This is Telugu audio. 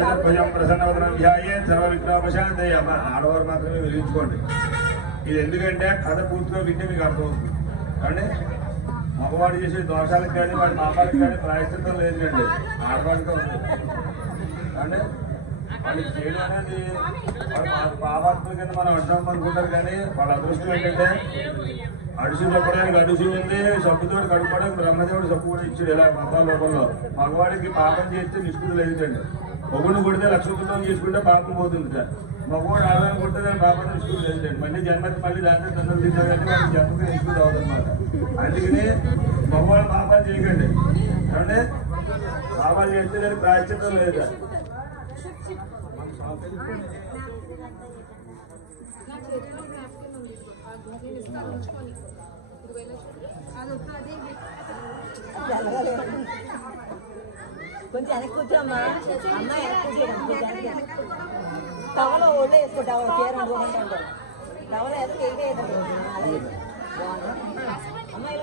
కొంచెం ప్రసన్నవదనం ధ్యాయే సర్వ విఘ్నోపశాంతయ ఆడవారు మాత్రమే వెలిగించుకోండి. ఇది ఎందుకంటే కథ పూర్తిగా వింటే మీకు అర్థమవుతుంది. అంటే మగవాడు చేసే దోషాలకు కానీ వాడి పాపాలకు కానీ ప్రాయశ్చిత్తం లేదు కండి, ఆడవాడిగా ఉంది. అంటే వాళ్ళకి చేయడం అనేది పాపాత్మ కింద మనం అంటాం అనుకుంటారు, కానీ వాళ్ళ అదృష్టం ఏంటంటే అడుసు చెప్పడానికి అడుసు ఉంది, సబ్బుతో కడుక్కోవడానికి బ్రహ్మదేవుడు సబ్బు కూడా ఇచ్చాడు. ఇలా మతాల లోపంలో మగవాడికి పాపం చేస్తే నిష్పత్తి లేదండి. మొగుడిని కొడితే లక్షకృతం చేసుకుంటే పాపం పోతుంది సార్. మగవాడు ఆదాయం కొడితే దాని పాపం నిష్పత్తి లేదండి. మళ్ళీ జన్మకి మళ్ళీ దాంట్లో తండ్రులు తింటారంటే వాళ్ళకి జన్మకి నిష్పత్తి అవుతుందన్నమాట. అందుకని మగవాడు పాపాలు చేయకండి. అంటే పాపాలు చేస్తే దానికి ప్రాయశ్చిత్తం లేదు. కొంచెం వెనక్కి కూర్చోమ్మా, అమ్మాయి టవలో ఒళ్ళే వేసుకో, టవల్ చీర అనుకోకుండా టవల్ వేస్తే అమ్మాయి